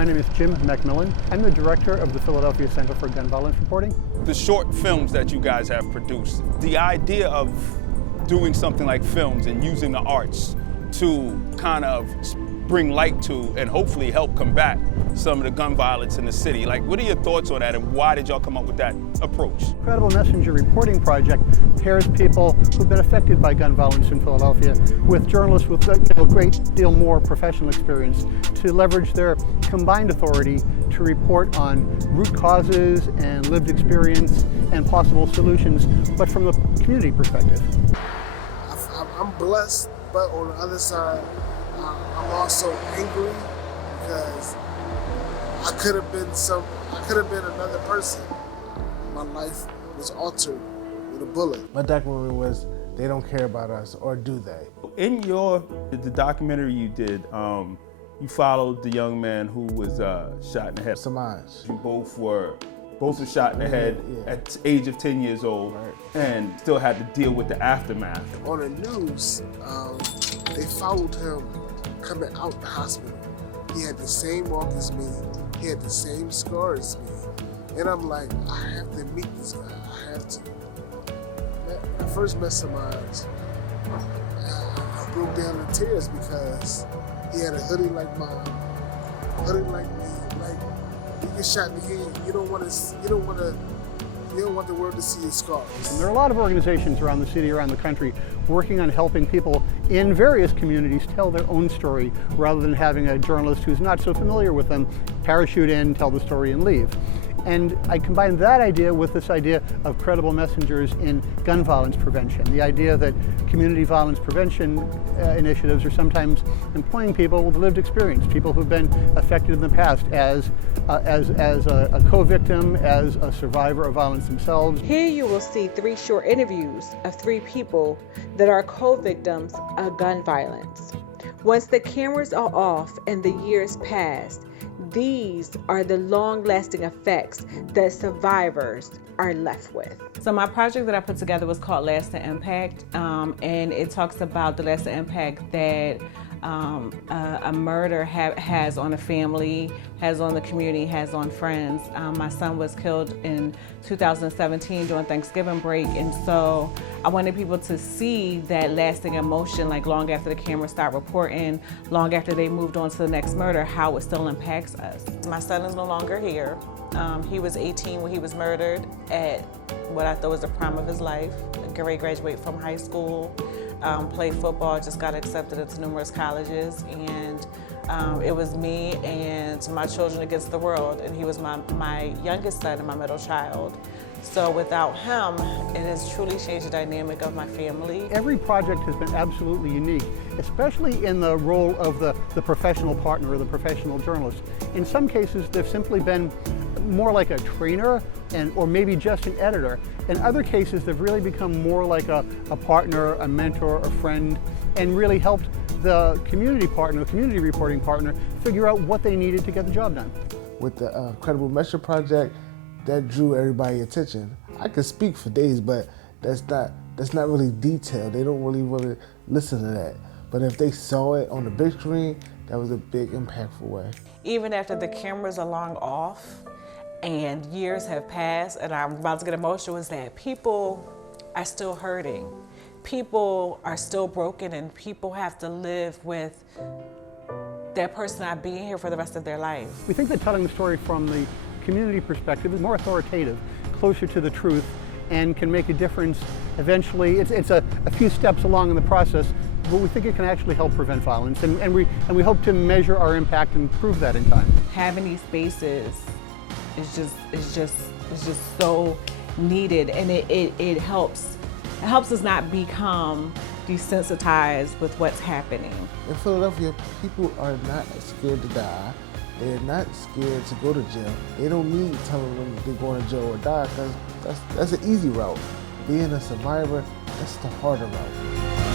My name is Jim McMillan. I'm the director of the Philadelphia Center for Gun Violence Reporting. The short films that you guys have produced, the idea of doing something like films and using the arts to kind of bring light to and hopefully help combat some of the gun violence in the city. Like, what are your thoughts on that and why did y'all come up with that approach? Credible Messenger Reporting Project pairs people who've been affected by gun violence in Philadelphia with journalists with a great deal more professional experience to leverage their combined authority to report on root causes and lived experience and possible solutions, but from the community perspective. I'm blessed, but on the other side, I'm also angry because I could have been another person. My life was altered with a bullet. My documentary was, they don't care about us, or do they? In the documentary you did, you followed the young man who was shot in the head. Samaj. You both were shot in the head at the age of 10 years old, and still had to deal with the aftermath. On the news, they followed him coming out the hospital. He had the same walk as me. He had the same scar as me. And I'm like, I have to meet this guy. I have to. When I first met Samaj, I broke down in tears because he had a hoodie like mine, hoodie like me. Like, you get shot in the head, you don't want the world to see your scars. And there are a lot of organizations around the city, around the country, working on helping people in various communities tell their own story rather than having a journalist who's not so familiar with them parachute in, tell the story, and leave. And I combined that idea with this idea of credible messengers in gun violence prevention. The idea that community violence prevention initiatives are sometimes employing people with lived experience, people who've been affected in the past as a co-victim, as a survivor of violence themselves. Here you will see 3 short interviews of 3 people that are co-victims of gun violence. Once the cameras are off and the years pass, these are the long-lasting effects that survivors are left with. So my project that I put together was called Lasting Impact, and it talks about the lasting impact that a murder has on a family, has on the community, has on friends. My son was killed in 2017 during Thanksgiving break, and so I wanted people to see that lasting emotion, like long after the camera stopped reporting, long after they moved on to the next murder, how it still impacts us. My son is no longer here. He was 18 when he was murdered at what I thought was the prime of his life. Graduate from high school, played football, just got accepted into numerous colleges, and it was me and my children against the world, and he was my youngest son and my middle child. So without him, it has truly changed the dynamic of my family. Every project has been absolutely unique, especially in the role of the professional partner or the professional journalist. In some cases, they've simply been more like a trainer or maybe just an editor. In other cases, they've really become more like a partner, a mentor, a friend, and really helped the community partner, the community reporting partner, figure out what they needed to get the job done. With the Credible Messenger Project, that drew everybody's attention. I could speak for days, but that's not really detailed. They don't really listen to that. But if they saw it on the big screen, that was a big, impactful way. Even after the cameras are long off and years have passed, and I'm about to get emotional, is that people are still hurting. People are still broken, and people have to live with that person not being here for the rest of their life. We think that telling the story from the community perspective is more authoritative, closer to the truth, and can make a difference eventually. It's a few steps along in the process, but we think it can actually help prevent violence, and we hope to measure our impact and prove that in time. Having these spaces is just so needed, and it helps us not become desensitized with what's happening. In Philadelphia, people are not scared to die. They're not scared to go to jail. They don't need telling them they're going to jail or die, because that's an easy route. Being a survivor, that's the harder route.